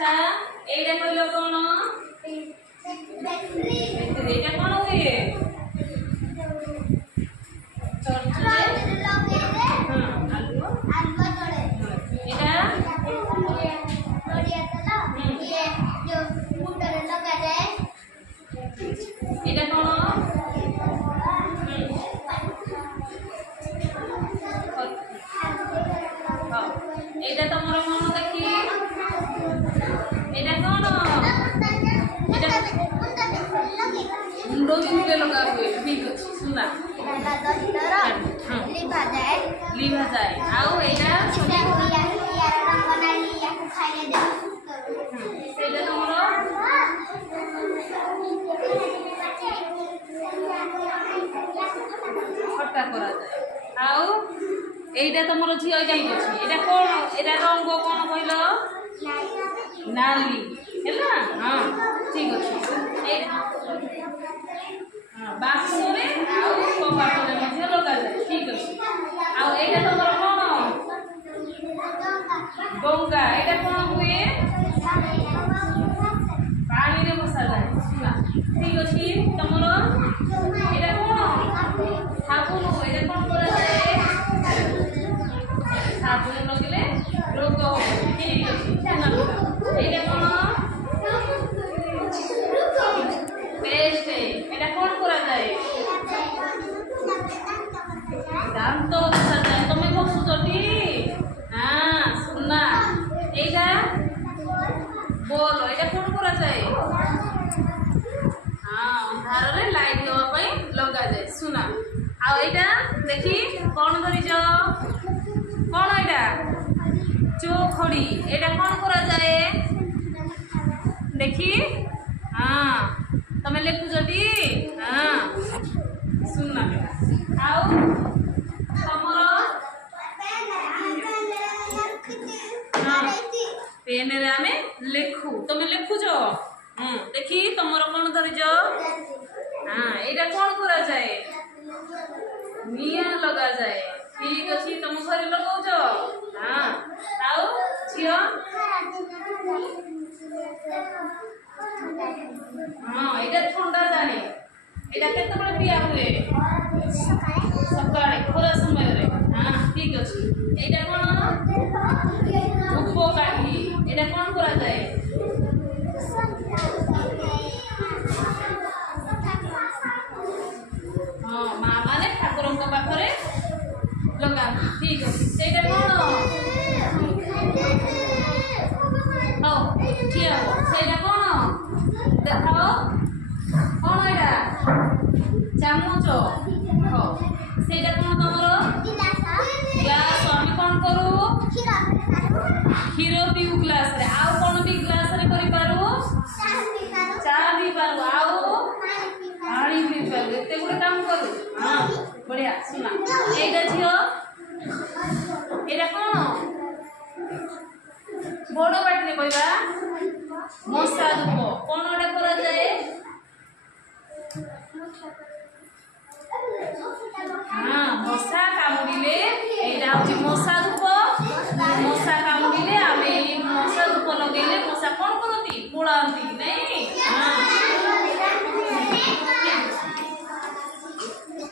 अच्छा एटा कहलो कोन एटा कोन हुए एटा तमरो मन देखी एटा कोन एटा मुंडो भी लगा हुए ठीक अछि सुना लिभा जाए आउ एटा छोटी यार रंग बनाई या खाइले दे सेटा तमरो खट्टा करा जाए आउ एटा तमरो झियो जाई अछि एटा कोन एटा रंग कोन कहलो नाली हैला हां ठीक अछि एटा हां बाक्स रे आउ कपाट रे मध्य लगा जाए ठीक अछि आउ एटा तमरो कोन गंगा एटा कोन हुए पानी रे बसा जाए सुना ठीक अछि तमरो एटा कोन साबुन एटा कोन करा जाए साबुन लगले रोग ठीक अछि सुना एटा कोन पेस्ट एटा कोन करा जाए दांत बसा जाए तमे बसु जटी हां सुना एटा बोल एटा कोन करा जाए हां अंधार रे लाइट देवा पई लगा जाए सुना आ एटा देखी कोन धरि जो कोन एटा चोखड़ी एटा कोन करा जाए देखी हां तमे लेखु जटी हां सुनना आओ तमरो पेन रे आमे लेखु तमे लेखु जो देखी तमरो कोन धरि जो हां एटा कोन करा जाए निया लगा जाए ठीक अछि तुम घरे लगाउ जो हां आओ छियो हां एटा ठंडा जाने एटा केते बळे पिया हुए सकाळे खोरा समय रे हां ठीक अछि एटा कोन उपकाठी एटा कोन करा जाए हां मां माने ठाकुरन को पाखरे लगा ठीक अछि सेटा कोन हो ठिया सेटा कोन देखाओ कोन एटा चामच हो सेटा कोन तमरो ग्लास हम कोन करू खीरो पीउ ग्लास रे आउ कोन भी ग्लास रे करि पारू चा भी पारू आउ पानी भी पारू एते गुडे काम करू हां बढ़िया सुना एटा झियो एटा कोन बड़ो बाटले कहबा मशा धूप कोन ओडा करा जाए हां मशा कामुडिले एटा होची मशा